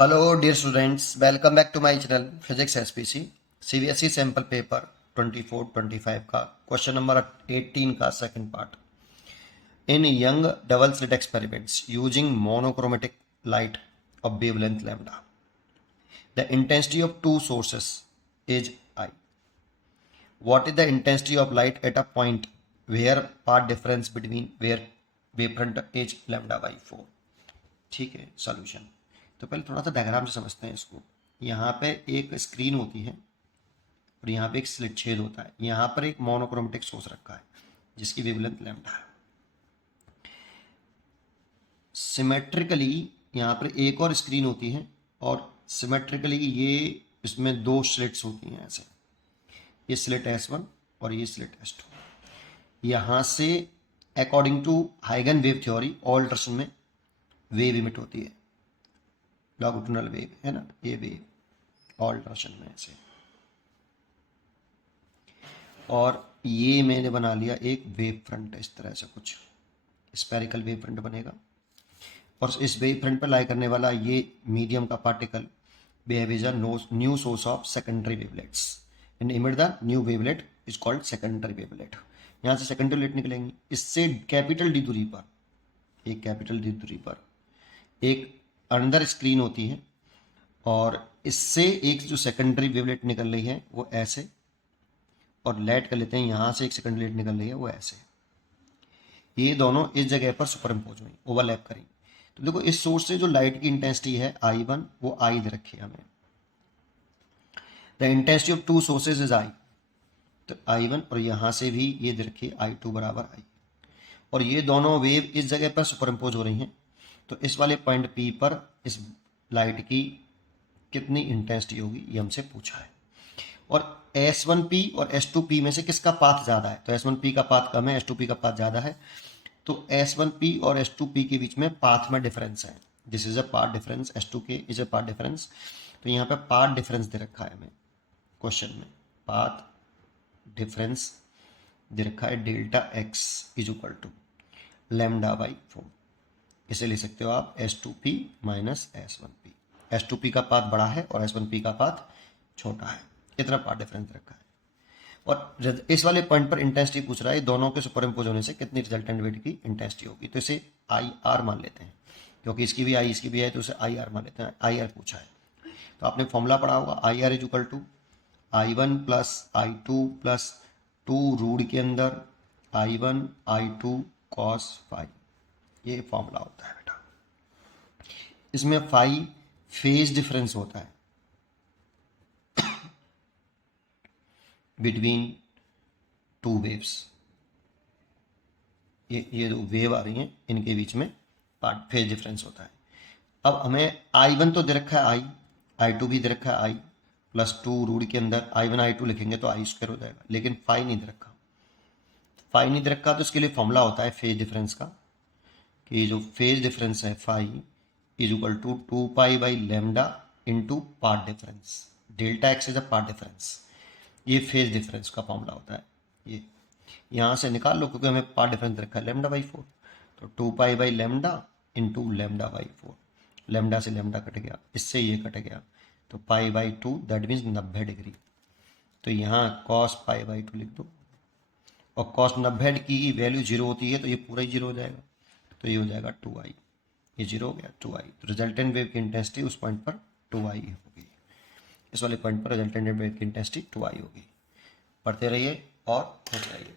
Hello dear students, welcome back to my channel Physics SPC CBSE sample paper 24-25 का question number 18 का second part. In young double slit experiments using monochromatic light of wavelength lambda, the intensity of two sources is I. What is the intensity of light at a point where path difference between where wavefront is lambda by 4? ठीक है, solution. तो पहले थोड़ा सा diagram से समझते हैं इसको। यहाँ पे एक स्क्रीन होती है और यहाँ पे एक स्लिट छेद होता है। यहाँ पर एक मोनोक्रोमेटिक सोर्स रखा है जिसकी वेवलेंथ लैम्डा है। सिमेट्रिकली यहाँ पर एक और स्क्रीन होती है और सिमेट्रिकली ये इसमें दो स्लिट्स होती हैं ऐसे, ये स्लिट S1 और ये स्लिट S2। यहाँ से अकॉर्डिंग टू हाइगन वेव थ्योरी ऑल डायरेक्शन में वेव इमिट होती है, लॉन्गिट्यूडनल वेव है ना, ये वेव ऑल डायरेक्शन में ऐसे। और ये मैंने बना लिया एक वेव फ्रंट, इस तरह से कुछ स्पेरिकल वेव फ्रंट बनेगा और इस वेव फ्रंट पर लाई करने वाला ये मीडियम का particle behave as a new source of secondary wavelets and emit the new wavelet is called secondary wavelet। यहाँ से सेकेंडरी वेवलेट निकलेंगी। इससे कैपिटल डी दूरी पर, एक कैपिटल डी दूरी पर एक अंदर स्क्रीन होती है और इससे एक जो सेकेंडरी वेवलेट निकल रही है वो ऐसे, और लेट कर लेते हैं यहाँ से एक सेकेंडरी वेवलेट निकल रही है वो ऐसे। ये दोनों इस जगह पर सुपर इम्पोज हुई, ओवरलैप करेंगे। तो देखो इस सोर्स से जो लाइट की इंटेंसिटी है I1 वो I दे रखी है हमें। The intensity of two sources is I, तो I1 और यहाँ से भी ये दे रखी है I2 बराबर I। और ये दोनों वेव इस जगह पर सुपर इम्पोज हो रही हैं। तो इस वाले पॉइंट P पर इस लाइट की कितनी इंटेंसिटी होगी ये हमसे पूछा है। और S1P और S2P में से किसका पाथ ज़्यादा है? तो S1P का पाथ कम है, S2P का पाथ ज़्यादा है। तो S1P और S2P के बीच में पाथ में डिफरेंस है। This is a path difference, S2K is a path difference. तो यहाँ पे पाथ डिफरेंस दे रखा है हमें क्वेश्चन में, पाथ डिफरेंस दे रखा है delta x is equal to lambda by 4। इसे ले सकते हो आप S2P माइनस S1P। S2P का पाथ बड़ा है और S1P का पाथ छोटा है, इतना पाथ डिफरेंस रखा है। और इस वाले पॉइंट पर इंटेंसिटी पूछ रहा है, दोनों के सुपर इम्पोज होने से कितनी रिजल्टेंट वेव की इंटेंसिटी होगी। तो इसे IR मान लेते हैं, क्योंकि इसकी भी I इसकी भी है तो इसे IR मान लेते हैं। IR पूछा है तो आपने फॉर्मूला पढ़ा होगा, IR is equal to I1 plus I2 plus 2 root के अंदर I1 I2 cos फाई, ये फॉर्मूला होता है बेटा। इसमें फाई फेज डिफरेंस होता है बिटवीन टू वेव्स। ये जो वेव आ रही हैं इनके बीच में पार्ट फेज डिफरेंस होता है। अब हमें I1 तो दे रखा है I, I2 भी दे रखा है I प्लस 2 रूट के अंदर I1 I2 लिखेंगे तो I स्क्वायर हो जाएगा, लेकिन फाई नहीं दे रखा। फाई नहीं दे रखा तो इसके लिए फॉर्मूला होता है फेज डिफरेंस का, कि जो फेज डिफरेंस है phi is equal to 2 pi by lambda into path difference. Delta x is a path difference, ये फेज डिफरेंस का फॉर्मूला होता है। ये यहाँ से निकाल लो क्योंकि हमें पार्ट डिफरेंस रखा है लैम्डा बाई 4। तो 2 pi by lambda into lambda by 4, lambda से लैम्डा कट गया, इससे ये कट गया, तो pi by 2 that means 90 degree. तो यहाँ कॉस पाई बाई 2 लिख दो, और कॉस 90 की वैल्यू जीरो होती है तो ये पूरा ही जीरो हो जाएगा, तो ये हो जाएगा 2I। ये जीरो हो गया 2I, तो रिजल्टेंट वेव की इंटेंसिटी उस पॉइंट पर 2I होगी। इस वाले पॉइंट पर रिजल्टेंट वेव की इंटेंसिटी 2I होगी। पढ़ते रहिए और होते रहिए।